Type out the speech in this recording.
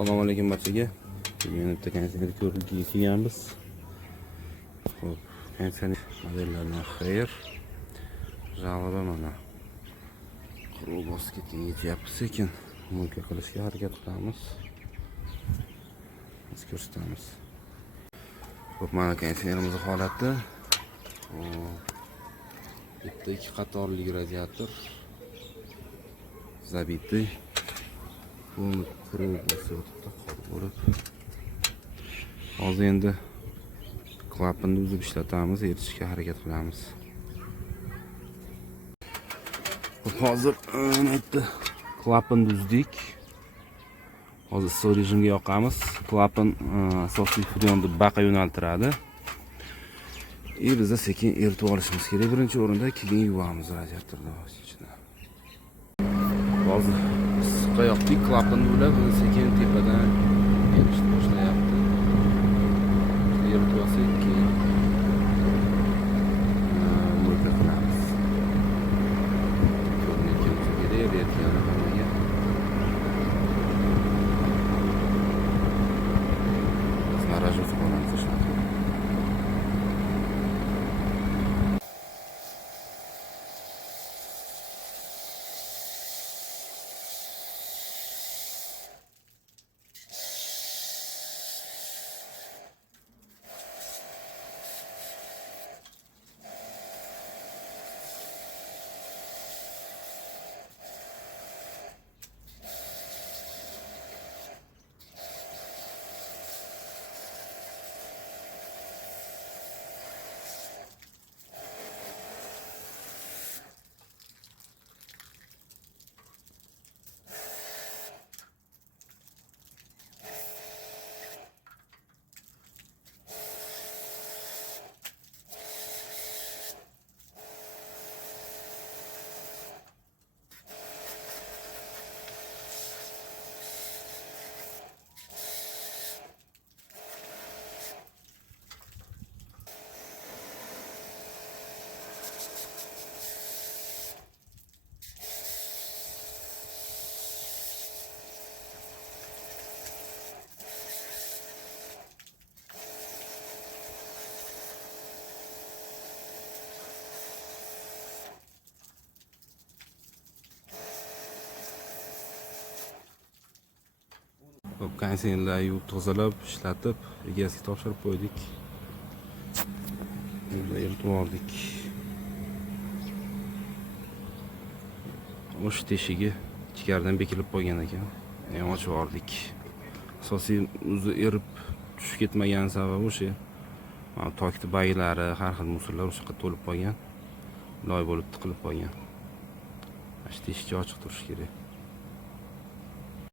Assalomu alaykum barchaga. Bugun bitta konsertga ko'rishga kelganmiz. Xo'p, konsert modellaridan xayr. Javoban mana. Quruq bosib ketgan yetyapti sekin. Muka qilishga harakat qilamiz. Biz ko'rsatamiz. Xo'p, mana konsertimiz holati. Bitta ikki qatorli radiator. Zabitli. Buni quruq bosib o'tibdi, qor bo'lib. Hozir endi klapanni uzib ishlatamiz, eritishga harakat qilamiz. Hozir aytdi, klapanni uzdik. Hozir issiq rejimga yoqamiz. Klapan asosiy freonni baqa yo'naltiradi. Biza sekin eritib olishimiz kerak. Birinchi o'rinda keyin yuvamiz radiatorni ichini. Hozir issiqqa yoqdik, klapanni ulab, sekin tepadan erishni boshlayapti. Eritib olsak keyin muka qilamiz. Ko'rinayotgan joyga eriyotgani hammaga. Marajni qilamiz shunaqa. Konsertlarni yuvib tozalab, ishlatib, egasiga topshirib qo'ydik. Endi eritib oldik. O'sha teshigi ichkaridan bekilib qo'ygan ekan. Ham ochib oldik. Asosiy o'zi erib tushib ketmagan sababi o'sha. Mana tokni baylari, har xil musullar o'sha yerga to'lib qolgan. Loy bo'lib tiqilib qolgan. Mana shu teshikcha ochiq turishi kerak.